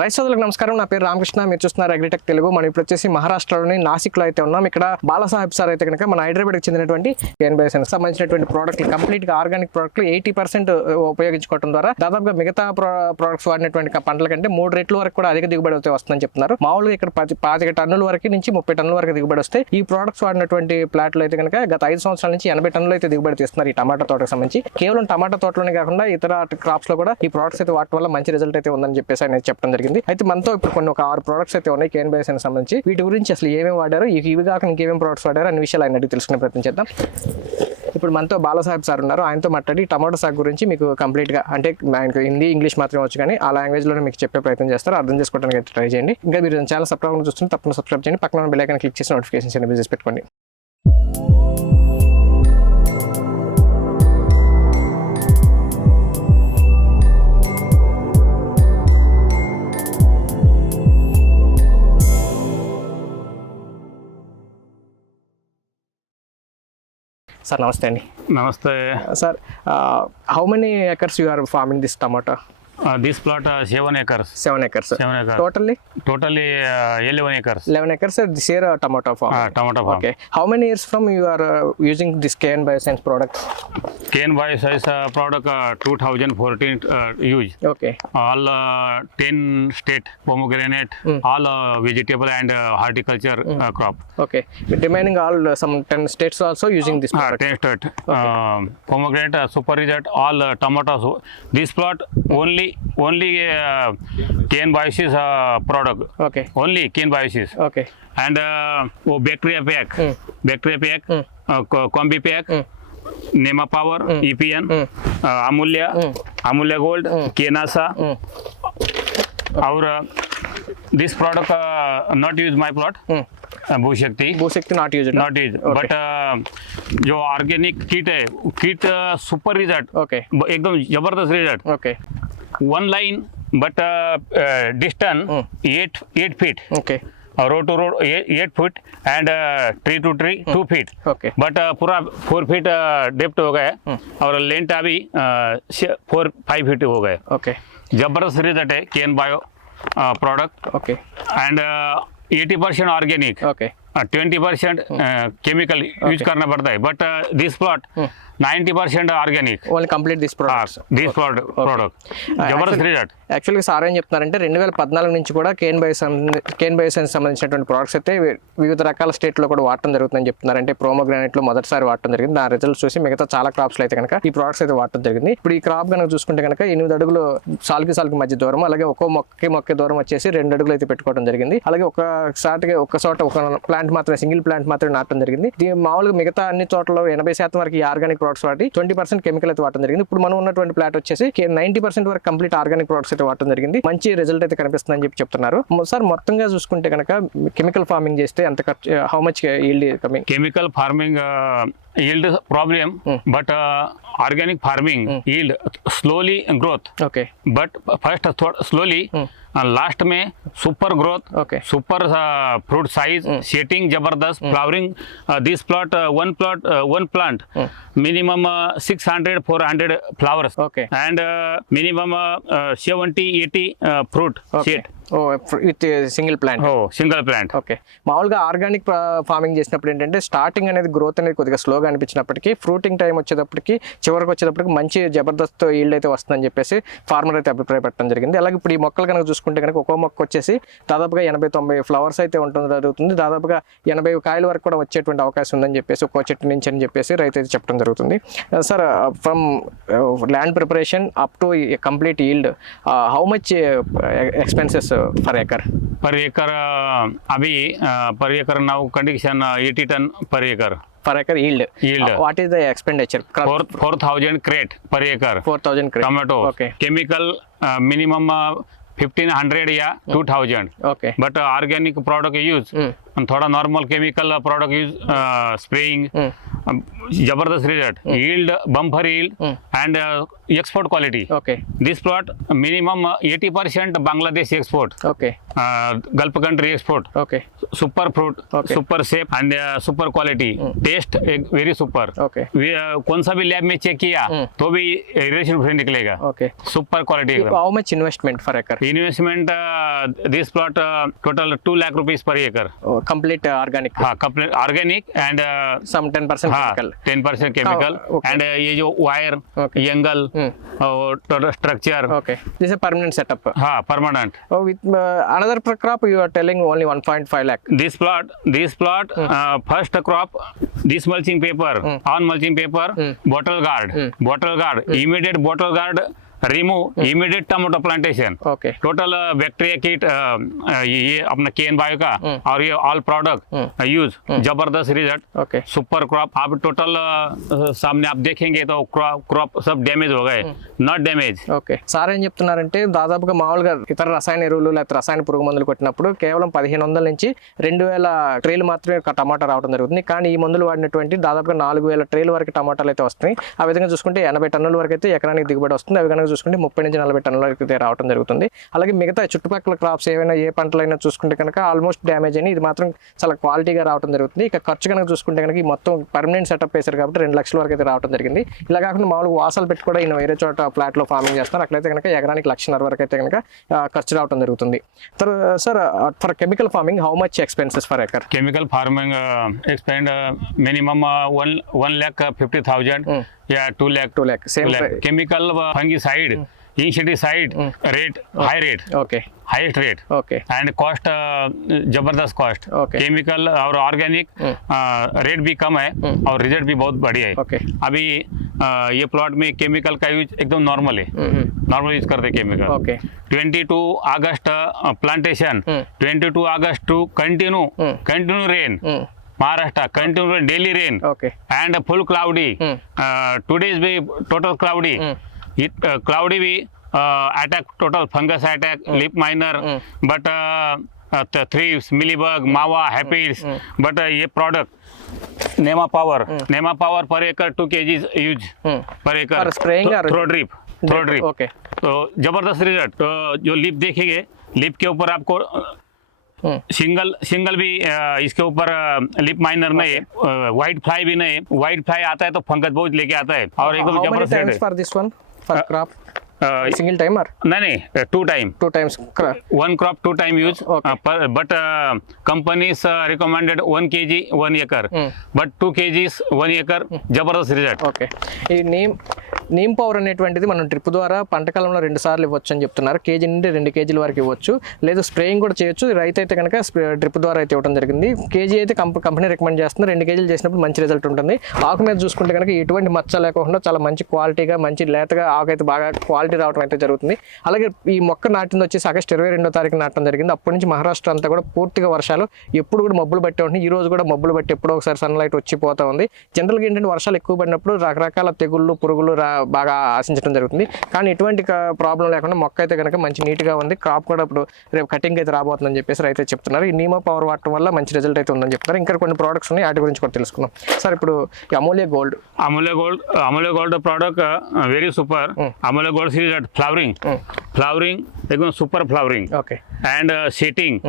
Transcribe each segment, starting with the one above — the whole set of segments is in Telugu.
రైస్ సోదరులకు నమస్కారం. నా పేరు రామకృష్ణ. మీరు చూస్తున్నారు అగ్రిటెక్ తెలుగు. మనం ఇప్పుడు వచ్చేసి మహారాష్ట్రలోని నాసిక్లో అయితే ఉన్నాం. ఇక్కడ బాలసాహెబ్ సార్ అయితే కనుక మన హైదరాబాద్కి చెందినటువంటి కేఎన్బైఎస్ఎన్ సంబంధించినటువంటి ప్రోడక్ట్లు కంప్లీట్గా ఆర్గానిక్ ప్రోడక్ట్లు ఎయిటీ పర్సెంట్ ఉపయోగించుకోవడం ద్వారా దాదాపుగా మిగతా ప్రోడక్ట్స్ వాడినటువంటి పంటల కంటే మూడు రెట్ల వరకు కూడా అధిక దిగుబడి అయితే వస్తుందని చెప్తున్నారు. మామూలుగా ఇక్కడ పది పాతిక టన్నుల వరకు నుంచి ముప్పై టన్నుల వరకు దిగుబడి వస్తే ఈ ప్రోడక్ట్స్ వాడినటువంటి ప్లాట్లు అయితే కనుక గత ఐదు సంవత్సరాల నుంచి ఎనభై టన్నులు అయితే దిగుబడి తీస్తున్నారు ఈ టమాటా తోటకు సంబంధించి. కేవలం టమాటా తోటలోనే కాకుండా ఇతర క్రాప్స్లో కూడా ఈ ప్రోడక్ట్స్ అయితే వాటి వల్ల మంచి రిజల్ట్ అయితే ఉందని చెప్పేసి ఆయన చెప్పడం జరిగింది. అయితే మనతో ఇప్పుడు కొన్ని ఒక ఆరు ప్రోడక్ట్స్ అయితే ఉన్నాయి కేన్ బైస్ సంబంధించి. వీటి గురించి అసలు ఏమేమి వాడారు ఇవి ఇవి కాక ఇంకేమేమి ప్రోడక్ట్స్ వాడారు అన్ని విషయాలు ఆయన అడిగి తెలుసుకునే ప్రయత్నం చేద్దాం. ఇప్పుడు మనతో బాలసాహెబ్ సార్ ఉన్నారు. ఆయనతో మాట్లాడి టమాటో సాగు గురించి మీకు కంప్లీట్గా అంటే ఆయనకు హిందీ ఇంగ్లీష్ మాత్రమే వచ్చు కానీ ఆ లాంగ్వేజ్లోనే మీకు చెప్పే ప్రయత్నం చేస్తారు. అర్థం చేసుకోవడానికి అయితే ట్రై చేయండి. ఇంకా మీరు చాలా సబ్స్క్రైబ్ చూస్తుంటే తప్పకుండా సబ్స్క్రైబ్ చేయండి. పక్కన బెల్ ఐకాన్ క్లిక్ చేసి నోటిఫికేషన్ బిజినెస్ పెట్టుకోండి. సార్ నమస్తే అండి Namaste. Sir how many acres you are farming this tomato Uh, this plot uh, seven acres. Seven acres. Sir. Seven acres. Totally. Totally uh, eleven acres. Eleven acres. Uh, this here uh, tomato farm. Uh, tomato farm. Okay. How many years from you are uh, using this KN Bioscience product? KN Bioscience uh, product uh, 2014 uh, use. Okay. All uh, ten state pomegranate, mm. all uh, vegetable and uh, horticulture mm. uh, crop. Okay. Remaining all uh, some ten states also using this product. Uh, ten state. Okay. Uh, pomegranate uh, super result all uh, tomatoes. This plot only only uh, cane biosis uh, product. Okay Only cane biosis. Okay and uh, वो bacteria pack Hmm. Bacteria pack combi pack Hmm. नेमा power EPN Hmm. Amulya Amulya gold केनासा Hmm. और this product not use my plot Hmm. Bhushakti Bhushakti not use not use but जो ऑर्गेनिक किट है किट सुपर रिजल्ट ఓకే एकदम जबरदस्त result one line but distance eight eight feet okay road to road eight feet and tree to tree to feet okay but पूरा फोर फीट डेप्थ हो गया। hmm. और लेंथ अभी फोर फाइव फीट हो गए ओके ज़बरदस्त रिज़ल्ट है Kan bio product okay and eighty percent organic okay twenty percent chemical use करना पड़ता है। But this plot ninety percent organic. Complete this product this Jabardasth result యాక్చువల్గా సార్ ఏం చెప్తున్నారంటే రెండు వేల పద్నాలుగు నుంచి కూడా కేన్ బయోస్ కేన్ బయోసైన్స్ సంబంధించినటువంటి ప్రోడక్ట్స్ అయితే వివిధ రకాల స్టేట్లో కూడా వాడటం జరుగుతుందని చెప్తున్నారు. అంటే ప్రోమోగ్రానైట్లో మొదటిసారి వాడటం జరిగింది. దాని రిజల్ట్స్ చూసి మిగతా చాలా క్రాప్స్లో అయితే కనుక ఈ ప్రోడక్ట్స్ అయితే వాడటం జరిగింది. ఇప్పుడు ఈ క్రాప్ కనుక చూసుకుంటే కనుక ఎనిమిది అడుగులు సాల్కి సాల్కి మధ్య దూరం అలాగే ఒక్కో మొక్కకి మొక్క దూరం వచ్చేసి రెండు అడుగులు అయితే పెట్టుకోవడం జరిగింది. అలాగే ఒక ఒకసాటిగా ఒక చోట ఒక ప్లాంట్ మాత్రమే సింగిల్ ప్లాంట్ మాత్రమే నాటడం జరిగింది. మామూలుగా మిగతా అన్ని చోట్ల ఎనభై శాతం వరకు ఈ ఆర్గానిక్ ప్రోడక్ట్స్ వాడి ట్వంటీ పర్సెంట్ కెమికల్ అయితే వాడటం జరిగింది ఇప్పుడు మనం ఉన్నటువంటి ప్లాట్ వచ్చేసి నైన్టీ పర్సెంట్ వరకు కంప్లీట్ ఆర్గానిక్ ప్రోడక్ట్స్ అయితే వాడటం జరిగింది మంచి రిజల్ట్ అయితే కనిపిస్తుందని చెప్పి చెప్తున్నారు మొ- సార్ మొత్తంగా చూసుకుంటే కనుక కెమికల్ ఫార్మింగ్ చేస్తే ఎంత ఖర్చు how much yield coming chemical farming uh, yield problem but uh, organic farming yield slowly growth okay but first thought slowly uh, last में super growth okay super uh, fruit size setting जबरदस्त flowering uh, this plot uh, one plot uh, one plant minimum uh, 600 400 flowers. Okay. And uh, minimum uh, uh, 70 80 uh, fruit okay. seed. Oh with single plant single plant. Okay మామూలుగా ఆర్గానిక్ ఫార్మింగ్ చేసినప్పుడు ఏంటంటే స్టార్టింగ్ అనేది గ్రోత్ అనేది కొద్దిగా స్లోగా అనిపించినప్పటికీ ఫ్రూటింగ్ టైం వచ్చేటప్పటికి చివరికి వచ్చేటప్పటికి మంచి జబర్దస్త్ ఈల్డ్ అయితే వస్తుందని చెప్పేసి ఫార్మర్ అయితే అభిప్రాయపడటం జరిగింది. అలాగే ఇప్పుడు ఈ మొక్కలు కనుక చూసుకుంటే కనుక ఒక్కో మొక్క వచ్చేసి దాదాపుగా ఎనభై తొంభై ఫ్లవర్స్ అయితే ఉంటుంది జరుగుతుంది. దాదాపుగా ఎనభై కాయల వరకు కూడా వచ్చేటువంటి అవకాశం ఉందని చెప్పేసి ఒక్కో చెట్టు నుంచి అని చెప్పేసి రైతు అయితే చెప్పడం జరుగుతుంది. Sir from land preparation up to complete yield how much expenses per acre per acre अभी पर् एकर ನಾವು condition 80 ton per acre per acre yield yield what is the expenditure 4000 crate per acre 4000 crate tomato okay chemical fifteen hundred या two thousand okay but organic product use थोड़ा normal chemical product use spraying ज़बरदस्त result yield bumper yield and export quality okay this plot minimum 80 percent Bangladesh export okay Gulf country export okay super fruit super safe and super quality test एक वेरी सुपर ओके कौन सा भी लैब में चेक किया तो भी इरेशन फ्री निकलेगा. Okay super quality how much investment for acre investment this plot total two lakh rupees per acre complete organic हाँ complete organic and some 10% chemical ten percent chemical and ये जो wire angle structure okay permanent setup हाँ permanent with another crop you are telling only 1.5 lakh this plot this plot first crop this mulching paper on mulching paper bottle gourd bottle gourd immediate bottle gourd remove immediate tomato plantation okay total bacteria kit ये ये अपना के बायो का और ये ऑल प्रोडक्ट यूज जबरदस्त रिजल्ट ఓకే सुपर क्रॉप आप टोटल सामने आप देखेंगे तो क्रॉप क्रॉप सब डैमेज हो गए नॉट डैमेज ఓకే సార్ ఏం చెప్తున్నారంటే దాదాపుగా మామూలుగా ఇతర రసాయన ఎరువులు లేకపోతే రసాయన పురుగు మందులు కొట్టినప్పుడు కేవలం పదిహేను వందల నుంచి రెండు వేల ట్రేలు మాత్రమే ఒక టమాటా రావడం జరుగుతుంది కానీ ఈ మందులు వాడినటువంటి దాదాపుగా నాలుగు వేల ట్రేలు వరకు టమాటాలు అయితే వస్తాయి ఆ విధంగా చూసుకుంటే ఎనభై టన్నుల వరకు అయితే ఎకరానికి దిగుబడి వస్తుంది అవి కనుక చూసుకుంటే ముప్పై నుంచి నలభై టన్నుల వరకు రావడం జరుగుతుంది. అలాగే మిగతా చుట్టుపక్కల క్రాప్స్ ఏవైనా ఏ పంటలైనా చూసుకుంటే కనుక ఆల్మోస్ట్ డ్యామేజ్ అయినా ఇది మాత్రం చాలా క్వాలిటీగా రావడం జరుగుతుంది. ఇక ఖర్చు కనుక చూసుకుంటే కనుక మొత్తం పర్మనెంట్ సెటప్ వేశారు కాబట్టి రెండు లక్షల వరకు అయితే రావడం జరిగింది. ఇలా కాకుండా మామూలుగా వాసాలు పెట్టి కూడా ఈయన వేరే చోట ఫ్లాట్లో ఫార్మింగ్ చేస్తారు అక్కడైతే కనుక ఎకరానికి లక్షన్నర వరకు అయితే కనుక ఖర్చు రావడం జరుగుతుంది. Sir for chemical farming how much expenses for acre chemical farming expend minimum one one lakh fifty thousand Yeah, two lakh. Two lakh. Same. 2 lakh. Chemical uh, fungicide. Hmm. insecticide hmm. rate high rate Okay. highest rate Okay. And cost ज़बरदस्त कॉस्ट Okay. केमिकल और ऑर्गेनिक रेट भी कम है hmm. और रिज़ल्ट भी बहुत बढ़िया है अभी uh, ये प्लॉट में केमिकल का यूज़ एकदम नॉर्मल है नॉर्मल यूज़ करते chemical okay twenty two August plantation hmm. Twenty two August to continue continue rain Maharashtra, continuous daily rain okay. and full cloudy. Mm. Uh, two days be total cloudy. Mm. It, uh, cloudy be uh, attack total fungus attack, mm. leaf minor, mm. but uh, uh, thrips, millibug, mm. mawa, aphids. Mm. But uh, ये product Nema power Nema power per acre two के use per acre through drip through drip okay तो ज़बरदस्त रिज़ल्ट तो जो लिप देखेंगे लिप के ऊपर आपको सिंगल सिंगल भी इसके ऊपर लिप माइनर नहीं व्हाइट फ्लाई भी नहीं व्हाइट फ्लाई आता है तो फंगस बहुत लेके आता है। और एकदम ज़बरदस्त single time or no two uh, two time. One crop two one use two time use okay. uh, one but uh, companies uh, recommended 1 kg జబర్దస్త్ రిజల్ట్ ఓకే ఈ నేమ్ నేమ్ పవర్ అనేటువంటిది మనం ట్రిప్ ద్వారా పంటకాలంలో రెండు సార్లు ఇవ్వచ్చు అని చెప్తున్నారు. కేజీ నుండి రెండు కేజీల వరకు ఇవ్వచ్చు. లేదు స్ప్రేయింగ్ కూడా చేయొచ్చు. రైతు అయితే కనుక ట్రిప్ ద్వారా అయితే ఇవ్వడం జరిగింది. కేజీ అయితే కంపెనీ రికమెండ్ చేస్తుంది. రెండు కేజీలు చేసినప్పుడు మంచి రిజల్ట్ ఉంటుంది. ఆకు మీద చూసుకుంటే కనుక ఎటువంటి మచ్చ లేకుండా చాలా మంచి క్వాలిటీగా మంచి లేతగా ఆకు అయితే బాగా క్వాలిటీ క్వాలిటీ రావడం అయితే జరుగుతుంది. అలాగే ఈ మొక్క నాటింది వచ్చేసి ఆగస్ట్ ఇరవై రెండో తారీఖు నాటడం జరిగింది. అప్పటి నుంచి మహారాష్ట్ర అంతా కూడా పూర్తిగా వర్షాలు ఎప్పుడు కూడా మబ్బులు పట్టే ఉంటుంది ఈ రోజు కూడా మబ్బులు పట్టి ఎప్పుడో ఒకసారి సన్లైట్ వచ్చిపోతా ఉంది. జనరల్గా ఏంటంటే వర్షాలు ఎక్కువ పడినప్పుడు రకరకాల తెగుళ్ళు పురుగులు బాగా ఆశించడం జరుగుతుంది. కానీ ఎటువంటి ప్రాబ్లం లేకుండా మొక్క అయితే కనుక మంచి నీట్గా ఉంది. క్రాప్ కూడా ఇప్పుడు రేపు కటింగ్ అయితే రాబోతుందని చెప్పేసి అయితే చెప్తున్నారు. ఈ నీమో పవర్ వాడటం వల్ల మంచి రిజల్ట్ అయితే ఉందని చెప్తున్నారు. ఇంకా కొన్ని ప్రోడక్ట్స్ ఉన్నాయి. వాటి గురించి కూడా తెలుసుకుందాం. సార్ ఇప్పుడు Amulya gold Amulya gold Amulya gold product very super Amulya gold three dot flowering flowering एकदम super flowering and setting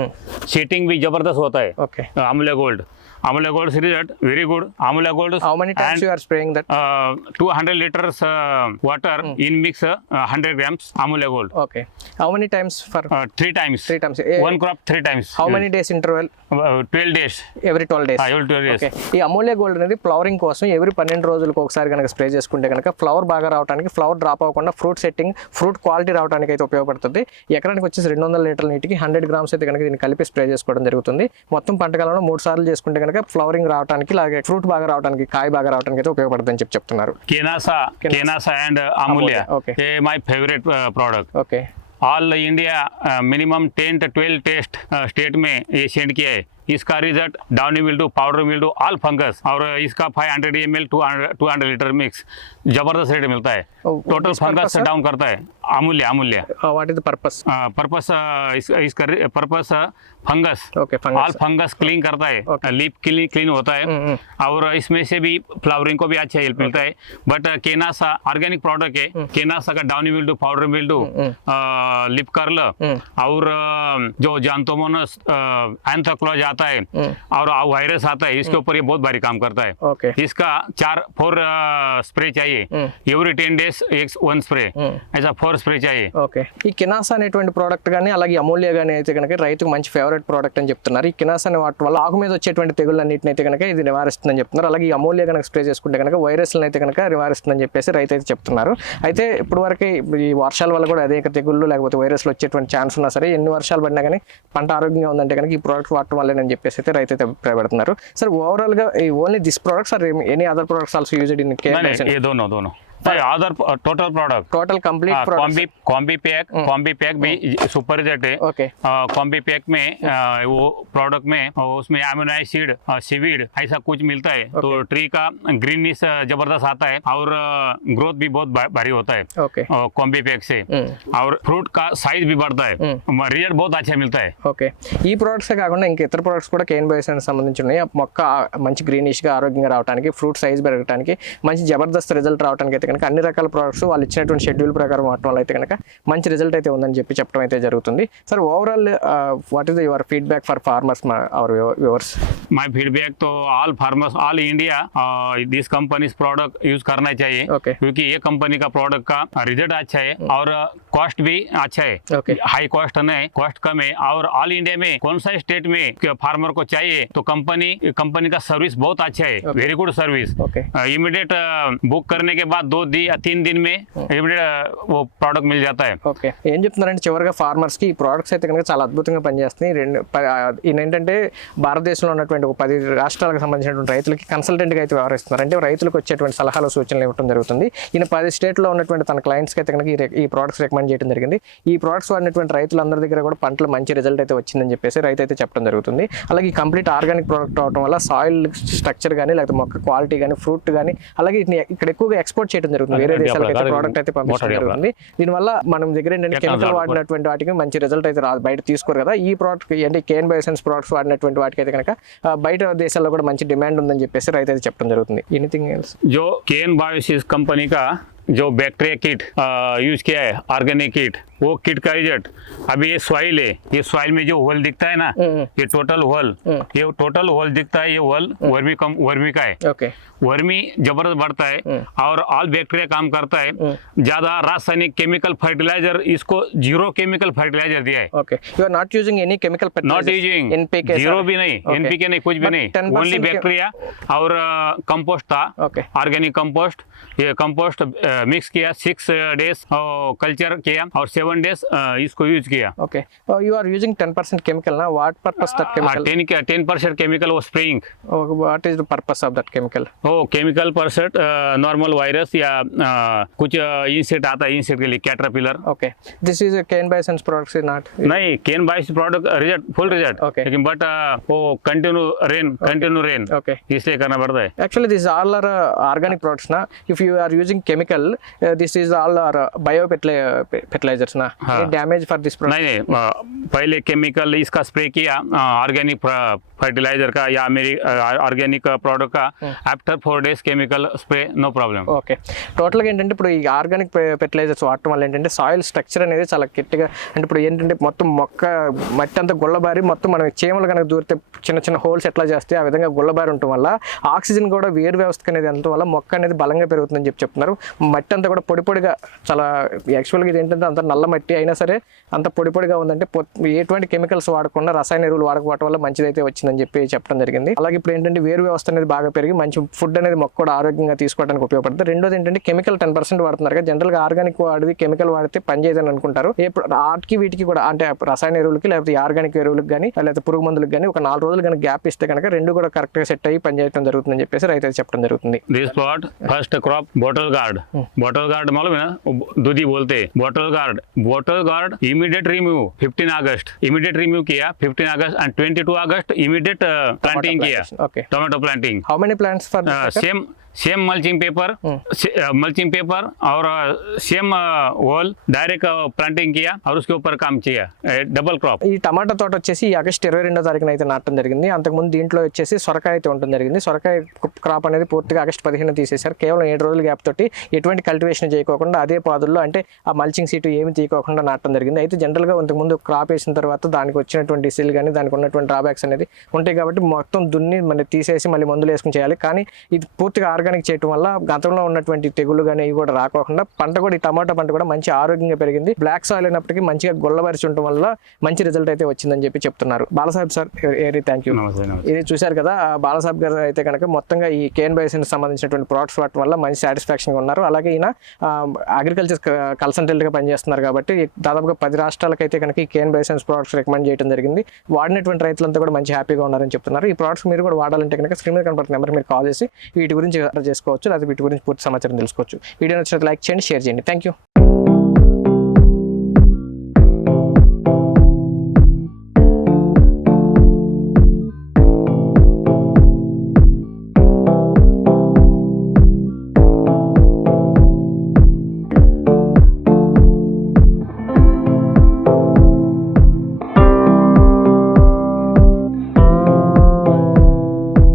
setting भी ज़बरदस्त होता है. आमले gold Amula Gold series at very good. Amula Gold. How many times you are spraying that? Uh, 200 liters uh, water mm. in mix uh, 100 grams Amula Gold. Okay. How many times for? Uh, three times. Three times. Eh, One crop three times. How many days interval? Uh, 12 days. Every 12 days. Ah, every 12 days. Okay. ఈ అమూల్య గోల్డ్ అనేది ఫ్లవరింగ్ కోసం ఎవరి పన్నెండు రోజులకు ఒకసారి కనుక స్ప్రే చేసుకుంటే కనుక ఫ్లవర్ బాగా రావడానికి ఫ్లవర్ డ్రాప్ అవ్వకుండా ఫ్రూట్ సెట్టింగ్ ఫ్రూట్ క్వాలిటీ రావడానికి అయితే ఉపయోగపడుతుంది ఎకరానికి వచ్చేసి రెండు వందల లీటర్ల నీటికి హండ్రెడ్ గ్రామ్స్ అయితే కనుక దీన్ని కలిపి స్ప్రే చేసుకోవడం జరుగుతుంది మొత్తం పంటకాలంలో మూడు సార్లు చేసుకుంటే కనుక ఫ్లవరింగ్ రావడానికి అలాగే ఫ్రూట్ బాగా రావడానికి కాయ బాగా రావడానికి అయితే ఉపయోగపడుతుంది అని చెప్పి చెప్తున్నారు kenasa kenasa and uh, amulya okay. Eh, my favorite uh, product okay all India minimum 10 to 12 test state में ये सेंड किया है इसका result downy mildew powder mildew all fungus और इसका 500 M L two hundred litre mix ज़बरदस्त रेट मिलता है। टोटल फंगस डाउन करता है। Amulya Amulya. What is the purpose purpose इसका purpose fungus okay all fungus clean करता है। लिप क्लीन क्लीन होता है। और इसमें से भी फ्लावरिंग को भी अच्छा हेल्प मिलता है। बट केनासा ऑर्गेनिक प्रोडक्ट है। केनासा का downy mildew powder mildew leaf curl और um, जो जानतोमोनस एंथोक्लोज uh, आता है। और uh, वायरस आता है। इसके ऊपर ये बहुत भारी काम करता है। इसका चार फोर स्प्रे uh, चाहिए। एवरी टेन डेज एक वन स्प्रे ऐसा फोर स्प्रे चाहिए ఓకే ఈ కినాస్ అనేటువంటి ప్రోడక్ట్ కానీ అలాగే అమూల్య కానీ అయితే కనుక రైతుకు మంచి ఫేవరెట్ ప్రోడక్ట్ అని చెప్తున్నారు ఈ కినాస్ అనే వాటి వల్ల ఆకు మీద వచ్చేటువంటి తెగుళ్ళన్నింటిని అయితే కనుక ఇది నివారిస్తుందని చెప్తున్నారు అలాగే ఈ అమూల్య కనుక స్ప్రే చేసుకుంటే కనుక వైరస్లను అయితే కనుక నివారిస్తుందని చెప్పేసి రైతు అయితే చెప్తున్నారు అయితే ఇప్పుడు వరకు ఈ వర్షాల వల్ల కూడా అనేక తెగుళ్ళు లేకపోతే వైరస్లు వచ్చేటువంటి ఛాన్స్ ఉన్నా సరే ఎన్ని వర్షాలు పడినా కానీ పంట ఆరోగ్యంగా ఉందంటే కనుక ఈ ప్రోడక్ట్ వాడటం వల్లే అని చెప్పేసి అయితే రైతు అయితే అభిప్రాయపడుతున్నారు సార్ ఓవరాల్ గా only this products are any other products also used in नहीं no, dono. दोनों दोनों other total product total complete हाँ, product combi combi pack combi pack भी सुपर रिजल्ट है ఓకే कॉम्बी पैक में आ, वो प्रोडक्ट में आ, उसमें अमीनो एसिड सीवीड ऐसा कुछ मिलता है तो ट्री का ग्रीनिश जबरदस्त आता है और ग्रोथ भी बहुत भा- भारी होता है ఓకే कॉम्बी पैक से और फ्रूट का साइज भी बढ़ता है रिजल्ट बहुत अच्छा मिलता है ఓకే ఈ ప్రోడక్ట్సే కాకుండా ఇంకా ఇతర ప్రోడక్ట్స్ కూడా కేన్ బయోసైన్స్ సంబంధించి ఉన్నాయి ఆ మొక్క మంచి గ్రీనిష్గా ఆరోగ్యంగా రావడానికి ఫ్రూట్ సైజ్ పెరగడానికి మంచి జబర్దస్త్ రిజల్ట్ రావడానికి అయితే కనుక అన్ని రకాల ప్రోడక్ట్స్ వాళ్ళు ఇచ్చినటువంటి షెడ్యూల్ ప్రకారం వాడటం వల్ల అయితే కనుక మంచి రిజల్ట్ అయితే ఉందని చెప్పి చెప్పడం అయితే జరుగుతుంది sir overall what is your feedback for farmers our viewers my feedback तो all farmers all India this companies product use करना चाहिए ఓకే क्योंकि ये कंपनी का प्रोडक्ट का रिजल्ट अच्छा है और कॉस्ट भी अच्छा है ఓకే हाई कॉस्ट नहीं कॉस्ट कम है और ऑल इंडिया में कौन सा स्टेट में फार्मर को चाहिए तो कंपनी कंपनी का सर्विस बहुत अच्छा है Okay. Very good service okay immediate book करने के बाद दो दिन या तीन दिन में इमीडिएट वो प्रोडक्ट मिल जाता है ఓకే ఏం చెప్తున్నారంటే చివరిగా ఫార్మర్స్కి ఈ ప్రోడక్ట్స్ అయితే కనుక చాలా అద్భుతంగా పనిచేస్తున్నాయి రెండు ప- ఆ, ఈయన ఏంటంటే భారతదేశంలో ఉన్నటువంటి ఒక పది రాష్ట్రాలకు సంబంధించినటువంటి రైతులకి కన్సల్టెంట్గా అయితే వ్యవహరిస్తున్నారు అంటే రైతులకు వచ్చేటువంటి సలహాలు సూచనలు ఇవ్వడం జరుగుతుంది ఈయన పది స్టేట్లో ఉన్నటువంటి తన క్లయింట్స్కి అయితే కనుక ఈ రె- ఈ ప్రోడక్ట్స్ రికమెండ్ రికమెండ్ చేయడం జరిగింది. ఈ ప్రోడక్ట్స్ వాడినటువంటి రైతులందరి దగ్గర కూడా పంటలు మంచి రిజల్ట్ అయితే వచ్చిందని చెప్పేసి రైతు అయితే చెప్పడం జరుగుతుంది. అలాగే కంప్లీట్ ఆర్గానిక్ ప్రోడక్ట్ అవడం వల్ల సాయిల్ స్ట్రక్చర్ కానీ లేకపోతే మొక్క క్వాలిటీ కానీ ఫ్రూట్ కానీ అలాగే ఇక్కడ ఎక్కువగా ఎక్స్పోర్ట్ చేయడం జరుగుతుంది. వేరే దేశాలకు అయితే ప్రోడక్ట్ అయితే పంపించడం జరుగుతుంది. దీనివల్ల మనం దగ్గర ఏంటంటే కెమికల్ వాడినటువంటి వాటికి మంచి రిజల్ట్ అయితే రాదు. బయట తీసుకోరు కదా. ఈ ప్రోడక్ట్ అంటే కేన్ బయోసెన్స్ ప్రోడక్ట్స్ వాడినటువంటి వాటికి అయితే కనుక బయట దేశాల్లో కూడా మంచి డిమాండ్ ఉందని చెప్పేసి రైతు అయితే చెప్పడం జరుగుతుంది. ఎనీథింగ్ ఎల్స్ జో కేన్ బయోసిస్ కంపెనీగా जो बैक्टेरिया किट यूज़ किया है ऑर्गेनिक किट। वो किट का रिज़ल्ट। अभी ये सॉइल है ये सॉइल में जो होल दिखता है ना ये टोटल होल ये टोटल होल दिखता है ये होल वर्मी कम वर्मी का है। ओके। वर्मी ज़बरदस्त बढ़ता है और ऑल बैक्टीरिया काम करता है। ज़्यादा रासायनिक केमिकल फर्टिलाइज़र इसको ज़ीरो केमिकल फर्टिलाइज़र दिया है। Okay. You are not using any chemical not using NPK zero भी नहीं एनपीके नहीं कुछ भी नहीं। ओनली बैक्टीरिया और uh, कंपोस्ट था। ऑर्गेनिक कंपोस्ट ये कंपोस्ट मिक्स uh, किया सिक्स डेज़ कल्चर किया और सेवन 7 डेज़ uh, इसको यूज़ किया। Okay you are using 10% chemical ना? व्हाट पर्पस दैट केमिकल 10 क्या 10% केमिकल वो spraying what is the purpose of that chemical O chemical percent normal virus या uh, कुछ uh, इंसेक्ट आता है इंसेक्ट के लिए caterpillar okay this is a Kan Biosys product is not नहीं Kan Biosys product result full result okay लेकिन बट वो continue rain continue rain okay इसलिए करना पड़ता है। Actually this all are organic products ना? If you are using chemical this is all are bio fertilisers uh, bio fertilizers. Na, हाँ. any damage for this product? नहीं नहीं अ, पहले केमिकल इसका स्प्रे किया ऑर्गेनिक फर्टिलाइजर का या मेरी ऑर्गेनिक प्रोडक्ट का after four days chemical spray no problem okay టోటల్గా ఏంటంటే ఇప్పుడు ఈ ఆర్గానిక్ ఫెర్టిలైజర్స్ వాడటం వల్ల ఏంటంటే సాయిల్ స్ట్రక్చర్ అనేది చాలా గట్టిగా అంటే ఇప్పుడు ఏంటంటే మొత్తం మొక్క మట్టి అంతా గుల్లబారి మొత్తం మనం చీమలు కనుక దూరితే చిన్న చిన్న హోల్స్ ఎట్లా చేస్తే ఆ విధంగా గుల్లబారి ఉండటం వల్ల ఆక్సిజన్ కూడా వేరు వ్యవస్థ అనేది ఎంత వల్ల మొక్క అనేది బలంగా పెరుగుతుందని చెప్పి చెప్తున్నారు మట్టి అంతా కూడా పొడి పొడిగా చాలా యాక్చువల్గా ఇది ఏంటంటే అంత నల్ల మట్టి అయినా సరే అంత పొడి పొడిగా ఉందంటే ఎటువంటి కెమికల్స్ వాడకుండా రసాయన ఎరువులు వాడకపోవడం వల్ల మంచిదైతే వచ్చిందని చెప్పి చెప్పడం జరిగింది. అలాగే ఇప్పుడు ఏంటంటే వేరు వ్యవస్థ అనేది బాగా పెరిగి మంచి ఫుడ్ అనేది మొక్క కూడా ఆరోగ్యంగా తీసుకోవడానికి ఉపయోగపడుతుంది. రెండోది ఏంటంటే కెమికల్ టెన్ పర్సెంట్ వాడుతున్నారు కదా జనరల్గా ఆర్గానిక్ వాడిది కెమికల్ వాడితే పనిచేయదని అనుకుంటారు. ఆటికి వీటికి కూడా అంటే రసాయన ఎరువులకి లేకపోతే ఆర్గానిక్ ఎరువులకు కానీ లేకపోతే పురుగు మందులకు కానీ ఒక నాలుగు రోజులు కనుక గ్యాప్ ఇస్తే కనుక రెండు కూడా కరెక్ట్గా సెట్ అయ్యి పనిచేయడం జరుగుతుందని చెప్పేసి రైతు చెప్పడం జరుగుతుంది. First crop bottle guard bottle guard మాలూమ్ దుది బోల్తే bottle guard water guard immediate remove 15 अगस्त इमीडिएट रिम्यू किया 15 अगस्त एंड 22 अगस्त इमीडिएट प्लांटिंग किया okay tomato planting how many plants for same same mulching paper mulching paper और सेम वॉल डायरेक्ट प्लांटिंग किया और उसके ऊपर काम किया डबल क्रॉप ఈ టమాటా తోట వచ్చేసి ఈ ఆగస్ట్ ఇరవై రెండో తారీఖున అయితే నాటడం జరిగింది అంతకుముందు దీంట్లో వచ్చేసి సొరకాయ అయితే ఉండడం జరిగింది సొరకాయ క్రాప్ అనేది పూర్తిగా ఆగస్ట్ పదిహేను తీసేశారు కేవలం ఏడు రోజుల గ్యాప్ తోటి ఎటువంటి కల్టివేషన్ చేయకోకుండా అదే పాదుల్లో అంటే ఆ మల్చింగ్ సీటు ఏమి తీయకోకుండా నాటడం జరిగింది అయితే జనరల్గా అంతకుముందు క్రాప్ వేసిన తర్వాత దానికి వచ్చినటువంటి ఇసిల్ కానీ దానికి ఉన్నటువంటి డ్రాబ్యాక్స్ అనేది ఉంటాయి కాబట్టి మొత్తం దున్ని మళ్ళీ తీసేసి మళ్ళీ మందులు వేసుకుని చేయాలి కానీ ఇది పూర్తిగా ఆర్గానిక్ చేయటం వల్ల గతంలో ఉన్నటువంటి తెగులు కానీ ఇవి కూడా రాకోకుండా పంట కూడా ఈ టమాటా పంట కూడా మంచి ఆరోగ్యంగా పెరిగింది. బ్లాక్ సాయిల్ అయినప్పటికీ మంచిగా గుల్లబరిచి ఉండటం వల్ల మంచి రిజల్ట్ అయితే వచ్చిందని చెప్పి చెప్తున్నారు. Balasaheb sir very thank you. ఇది చూశారు కదా బాలసాహెబ్ గారు అయితే కనుక మొత్తంగా ఈ కేఎన్ బయోసిన్ సంబంధించినటువంటి ప్రోడక్ట్స్ వాటి వల్ల మంచి సాటిస్ఫాక్షన్గా ఉన్నారు. అలాగే ఈయన అగ్రికల్చర్ కన్సల్టెంట్గా పనిచేస్తున్నారు కాబట్టి దాదాపుగా పది రాష్ట్రాలకైతే కనుక ఈ కేఎన్ బయోసిన్స్ ప్రోడక్ట్స్ రికమెండ్ చేయడం జరిగింది. వాడినటువంటి రైతులంతా కూడా మంచి హ్యాపీగా ఉన్నారని చెప్తున్నారు. ఈ ప్రోడక్ట్స్ మీరు కూడా వాడాలంటే కనుక స్క్రీన్ మీద కనపడుతున్న నెంబర్ మీరు కాల్ చేసి వీటి గురించి చేసుకోవచ్చు. లేదా వీటి గురించి పూర్తి సమాచారం తెలుసుకోవచ్చు. వీడియో నచ్చినట్టు లైక్ చేయండి షేర్ చేయండి. Thank you